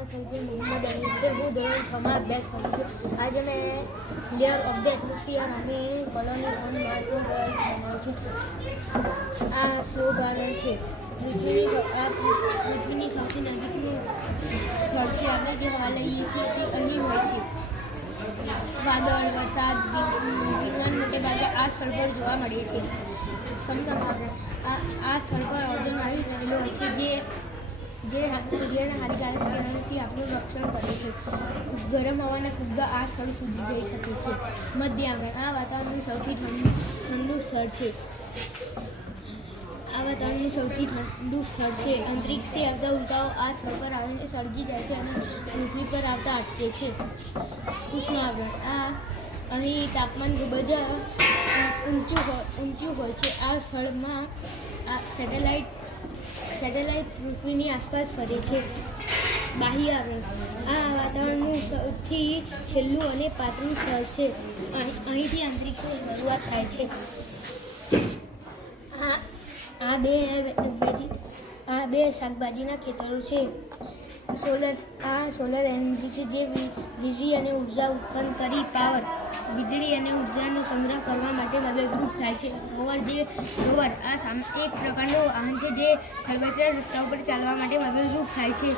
મોહમ્મદ સૈયદ મોહમ્મદ અમીર છે. હું ધોરણ 6 માં અભ્યાસ કરું છું. આજે મેં લેયર ઓફ ધ એટમોસ્ફિયર અને કોલોની ઓન માર્સનું બનાવ્યું છે. આ સ્લો ગાર્ડન છે. પૃથ્વીની સૌથી નજીકનું સ્થળ છે. આપણે જે હવા લઈએ છીએ તે અહીં હોય છે. વાદળ, વરસાદ, વિમાન મોટે ભાગે આ સ્થળ પર જોવા મળે છે. આ સ્થળ પર ઓઝોન વાયુ રહેલો હોય છે જે સૂર્યના હાનિકારક કિરણોથી આપણું રક્ષણ કરે છે. ગરમ હવાના ફુગ્ગા આ સ્થળ સુધી જઈ શકે છે. મધ્ય આંગણ આ વાતાવરણનું સૌથી ઠંડુ સ્થળ છે. અંતરિક્ષથી આવતા ઉલ્કાઓ આ સ્થળ પર આવીને સળગી જાય છે અને પૃથ્વી પર આવતા અટકે છે. ઉષ્માગણ અહીં તાપમાન ખૂબ જ ઊંચું હોય છે. આ સ્થળમાં સેટેલાઇટ પૃથ્વીની આસપાસ ફરે છે. બાહ્ય આવરણ આ વાતાવરણનું સૌથી છેલ્લું અને પાતળું સ્થળ છે. અહીંથી અંતરિક્ષની શરૂઆત થાય છે. આ બે શાકભાજીના ખેતરો છે. સોલર એનર્જી છે જે વીજળી અને ઉર્જા ઉત્પન્ન કરી વીજળી અને ઉર્જાનો સંગ્રહ કરવા માટે મદદરૂપ થાય છે. રોવર આ એક પ્રકારનું વાહન છે જે ખડબચડા રસ્તાઓ પર ચાલવા માટે મદદરૂપ થાય છે.